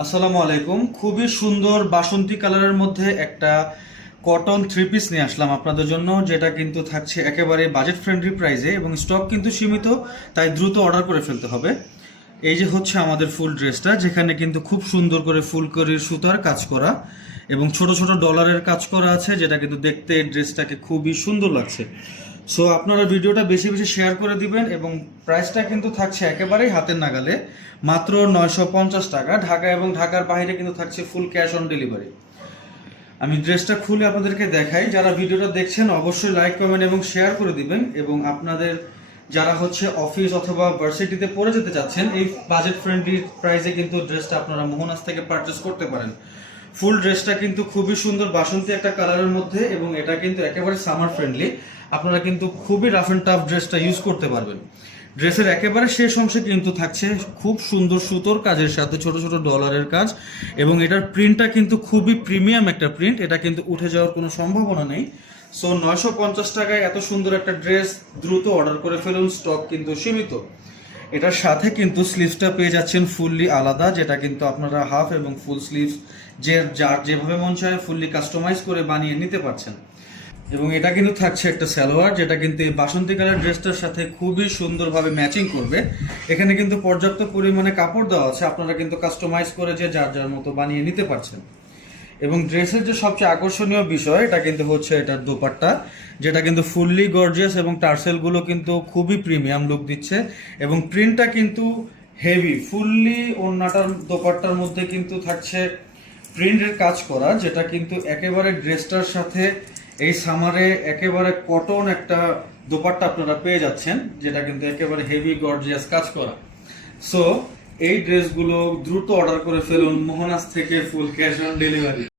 আসসালামু আলাইকুম। খুবই সুন্দর বাসন্তী কালারের মধ্যে একটা কটন থ্রি পিস নিয়ে আসলাম আপনাদের জন্য, যেটা কিন্তু থাকছে একেবারে বাজেট ফ্রেন্ডলি প্রাইসে এবং স্টক কিন্তু সীমিত, তাই দ্রুত অর্ডার করে ফেলতে হবে। এই যে হচ্ছে আমাদের ফুল ড্রেসটা, যেখানে কিন্তু খুব সুন্দর করে ফুলকড়ির সুতার কাজ করা এবং ছোট ছোট ডলারের কাজ করা আছে, যেটা কিন্তু দেখতে এই ড্রেসটাকে খুবই সুন্দর লাগছে। সো আপনারা ভিডিওটা বেশি বেশি শেয়ার করে দিবেন এবং প্রাইসটা কিন্তু থাকছে একেবারেই হাতের নাগালে, মাত্র 950 টাকা। ঢাকা এবং ঢাকার বাইরে কিন্তু থাকছে ফুল ক্যাশ অন ডেলিভারি। আমি ড্রেসটা খুলে আপনাদেরকে দেখাই। যারা ভিডিওটা দেখছেন অবশ্যই লাইক কমেন্ট এবং শেয়ার করে দিবেন, এবং আপনাদের যারা হচ্ছে অফিস অথবা ভার্সিটিতে পড়ে যেতে চাচ্ছেন, এই বাজেট ফ্রেন্ডলি প্রাইসে কিন্তু ড্রেসটা আপনারা মোহনাস থেকে পারচেস করতে পারেন। ফুল ড্রেসটা কিন্তু খুবই সুন্দর বাসন্তী একটা কালারের মধ্যে, এবং এটা কিন্তু একেবারে সামার ফ্রেন্ডলি। আপনারা কিন্তু খুবই রাফ অ্যান্ড টাফ ড্রেসটা ইউজ করতে পারবেন। ড্রেসের একেবারে শেষ অংশে কিন্তু থাকছে খুব সুন্দর সুতোর কাজের সাথে ছোট ছোট ডলারের কাজ, এবং এটার প্রিন্টটা কিন্তু খুবই প্রিমিয়াম একটা প্রিন্ট, এটা কিন্তু উঠে যাওয়ার কোনো সম্ভাবনা নেই। সো 950 টাকায় এত সুন্দর একটা ড্রেস দ্রুত অর্ডার করে ফেলুন, স্টক কিন্তু সীমিত। এটার সাথে কিন্তু স্লিভসটা পেয়ে যাচ্ছেন ফুললি আলাদা, যেটা কিন্তু আপনারা হাফ এবং ফুল স্লিভস যার যেভাবে মন চায় ফুললি কাস্টমাইজ করে বানিয়ে নিতে পারছেন। এবং এটা কিন্তু থাকছে একটা সালোয়ার, যেটা কিন্তু এই বাসন্তী কালার ড্রেসটার সাথে খুবই সুন্দরভাবে ম্যাচিং করবে। এখানে কিন্তু পর্যাপ্ত পরিমাণে কাপড় দেওয়া আছে, আপনারা কিন্তু কাস্টমাইজ করে যে যার যার মতো বানিয়ে নিতে পারছেন। এবং ড্রেসের যে সবচেয়ে আকর্ষণীয় বিষয়, এটা কিন্তু হচ্ছে এটার দোপাট্টা, যেটা কিন্তু ফুললি গর্জিয়াস এবং টার্সেলগুলো কিন্তু খুবই প্রিমিয়াম লুক দিচ্ছে, এবং প্রিন্টটা কিন্তু হেভি। ফুললি ওড়নাটার দোপাট্টার মধ্যে কিন্তু থাকছে প্রিন্টের কাজ করা, যেটা কিন্তু একেবারে ড্রেসটার সাথে এই সামারে একেবারে কটন একটা দোপাট্টা আপনারা পেয়ে যাচ্ছেন, যেটা কিন্তু একেবারে হেভি গর্জিয়াস কাজ করা। সো এই ড্রেসগুলো দ্রুত অর্ডার করে ফেলুন মোহনাস থেকে ফুল ক্যাশ অন ডেলিভারি।